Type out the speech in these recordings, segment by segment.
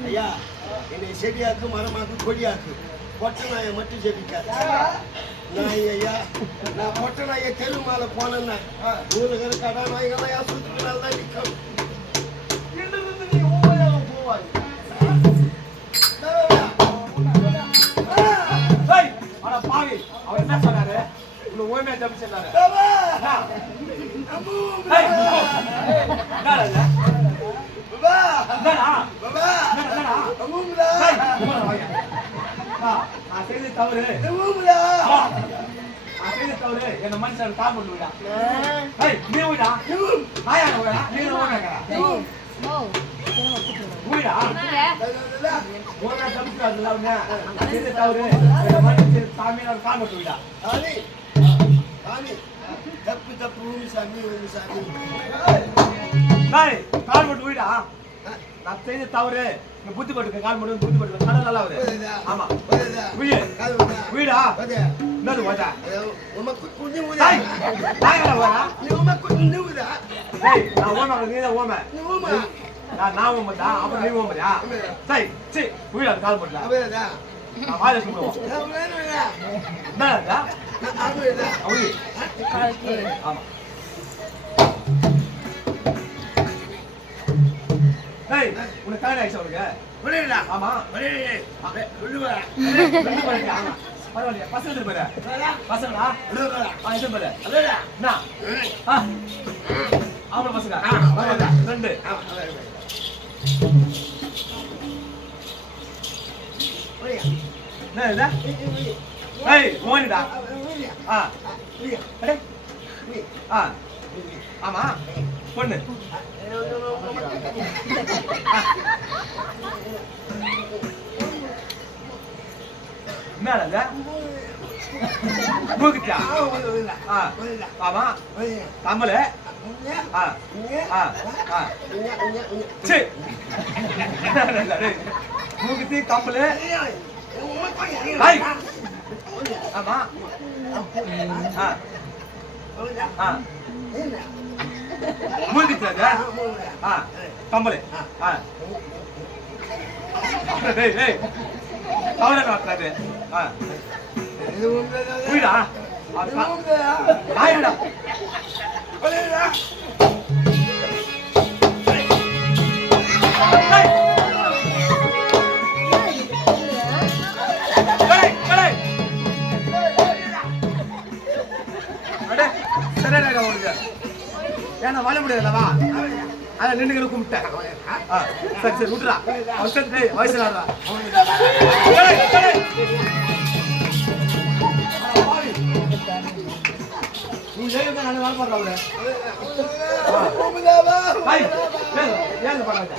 ஐயா என்னை செடியாக்கு மரமாக்கு கொடியாக்கு பொட்டை நாயை மட்டும் செடிக்காது நாய் ஐயா நான் பொட்டை நாயை தெரு மேல போனேன்னா ஊருக்கு கடா நாய்களாம் சுத்துனால தான் நிற்கும் அவர் என்ன சொன்னாரு ஓய்மையா தப்பு சொன்னாரு நான் செய்த தவறு என்ன மனுஷன் தாம் பண்ணு விடா நீ விடா நாயா விடா நீ வீடா செய்த தவறு என்ன மனுஷன் சாமியார் தாம் பண்ணு விடா தப்பு தப்பு சாமி சாமி கால் போட்டு வீடா நான் செய்த தவறு புத்தி போட்டு கால் மட்டும் புத்தி போட்டு கடல் நல்லா வருது ஆமா வீடா என்னது போதா நான் ஓமா நீதான் ஓமை நான் ஓமதா அப்புறம் நீ ஓமதா சரி சரி வீடா கால் போட்டா நான் வாயில சொல்லுவோம் என்னடா ஆமா ஏய் உனக்கு காண ஆயிடுச்சு அவனுக்கு புரியல ஆமா சொல்லுவா ஆமா பரவாயில்லையா பசங்க எடுத்து போற பசங்களா எடுத்து போற என்ன ஆமா பசங்க ரெண்டு என்ன இதா ஏய் மோனிடா ஆமா பொண்ணு என்னடா மூக்குச்சா ஆமா கமல மூக்குத்தி கம்பளு ஆமா மூக்குச்சா கம்பளு கவலை காட்டுறாரு வீடா நாயிடா ஏன்னா வாழ முடியாதுல்லவா அத நின்னுகளை கும்பிட்டேன் சரி சரி விட்டுறா வயசுல நீ நான் வேலை பண்றவங்க ஏன் பண்ணாங்க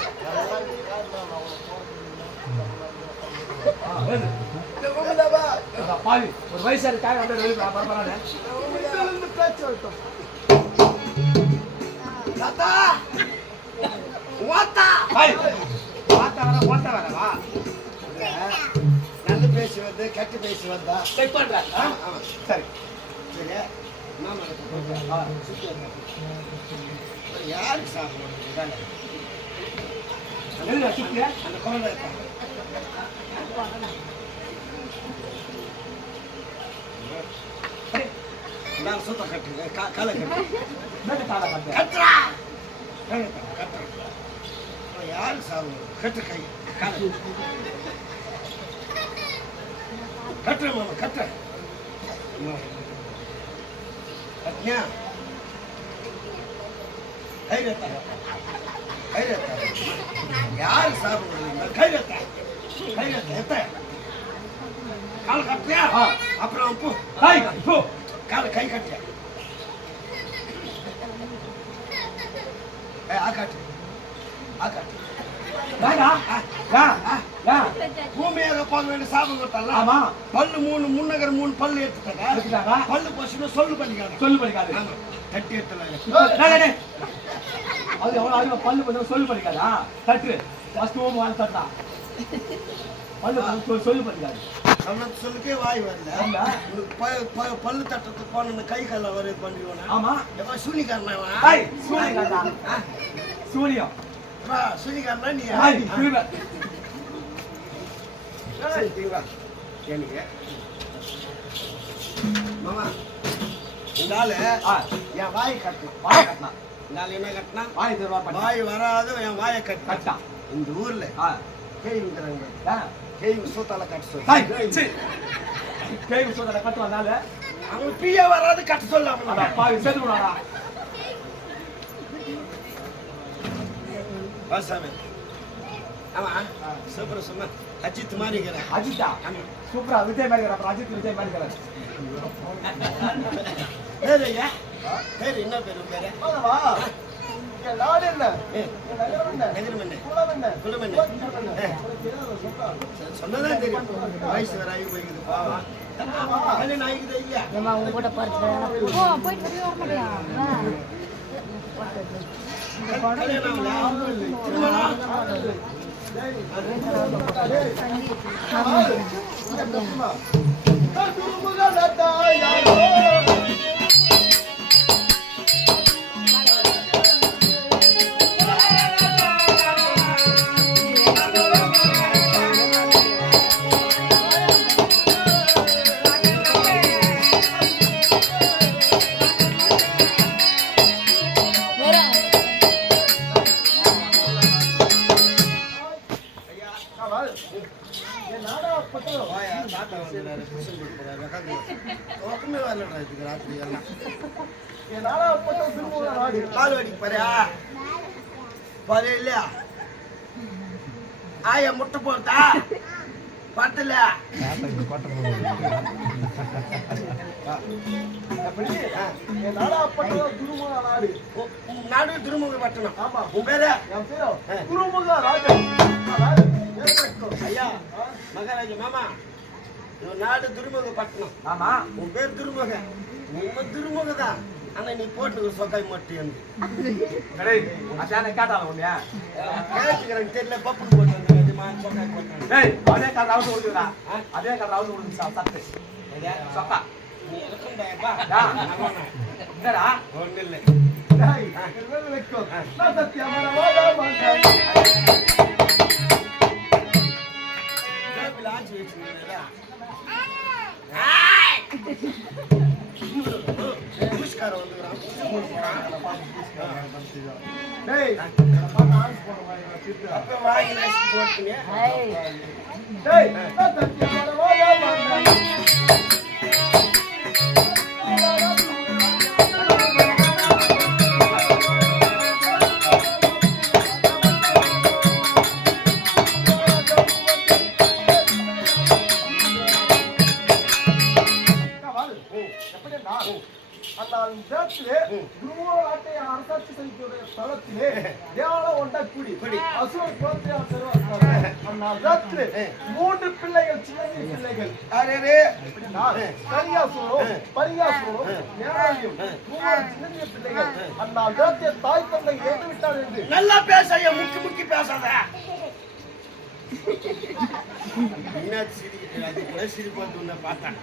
பாவி ஒரு வயசு காய் வந்து பரவாயில்ல நல்ல பேசி வந்து கெட்டு பேசி வந்தா செக் பண்றேன் சரி சரி யாருக்கு சாப்பிடுவோம் அந்த குழந்தை நான் சுத்தம் கட்டுறேன் காலை கட்டுறேன் கட்டுறா யாரு சாப்பிடுவோம் கட்டு கை காலை கட்டுறேன் மாமா கட்டுறேன் கட்டியா யாரு சாப்பிடுறது கைரத்தா எத்த கால் கட்டியா அப்புறம் காலை கை கட்டியா பூமியாக போக வேண்டிய சாபம் கொடுத்தால பல்லு முன்னகர் 3 பல்லு எடுத்துட்டாங்க பல்லு போச்சுன்னா சொல்லு பண்ணிக்காது தட்டி எடுத்துல அது எவ்வளவு பல்லு கொஞ்சம் சொல்லு பண்ணிக்காதா தட்டு ஃபர்ஸ்ட் ஓம் வாங்க தட்டா பல்லு சொல்லு பண்ணிக்காது சொன்னது சொல்லுக்கே வாய் வரல. ஏண்டா? உனக்கு பல்லு தட்டத்துக்கு போன கை கால வர பண்ணிடுவானா? ஆமா. எப்ப சூனிக்காரனா? ஏய், சூனியக்காரா? சூனியம். சூனிக்காரனா நீ? ஏய், திரும்ப. சரி, தீவா. எனக்கு மாமா இந்த ஆளு என் வாயை கட்டணும். வாயை கட்டினா. இந்த ஆளு என்ன கட்டினா? வாயை திரும்ப பண்ணா. வாய் வராது என் வாயை கட்டான். கட்டான். இந்த ஊர்ல கேய்ங்கிறாங்க. கேய்ங்க சூத்தால கட்ட சொல்லு. கேய்ங்க சூத்தால கட்டு வந்தால அவங்க பிஏ வராது கட்ட சொல்லாம பாவி செத்து விடாடா. வாசாமி. ஆமா சூப்பர் சும்மா அஜித் மாதிரி இருக்கிறேன். அஜித்தா? சூப்பரா விஜய் மாதிரி இருக்கிற. அஜித் விஜய் மாதிரி இருக்கிற. பேரு ஐயா? பேரு என்ன பேரு? பேரு சொன்னதான் தெரியும். வயசு வேற ஆகி போய்க்குது பாவம். நாய்க்குதா இல்லையா? ஆய முட்டை போட்டா பத்தல நாடு திருமுக பட்டணம். ஆமா உன் பேரு? ஐயா மகாராஜா மாமா நாடு திருமுக பட்டணம். ஆமா உன் பேர் திருமுக. உங்க திருமுக தான். ஆனா நீ போட்டு சொக்காய் மட்டும் கேட்டுக்கிறேன் தெரியல. பப்பு போட்டு சொக்காய் போட்டு அதே கால ரவுண்ட் கொடுக்குறா. அதே கால ரவுண்ட் கொடுக்கு சத்து சொக்கா. நீ இருக்கும்டா என்னடா? ஒண்ணு இல்லை. ஆச்சு வச்சுருந்தா புஷ்காரம் வந்துக்கிறான். அப்ப வாங்கி நசி போட்டுங்க. மூன்று பிள்ளைகள் சின்ன பிள்ளைகள் தாய் தந்தை ஏற்று விட்டார் என்று நல்லா பேச முக்கி முக்கி பேசாத. சிரிப்பு பார்த்தேன்.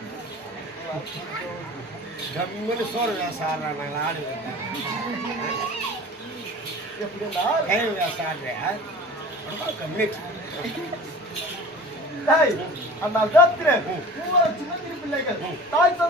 கம்முன்னு சோறு வேசம் ஆடுறான். நாங்கள் ஆடு கை வேசம் ஆடுறேன். அந்த சின்ன பிள்ளைகள் தாய்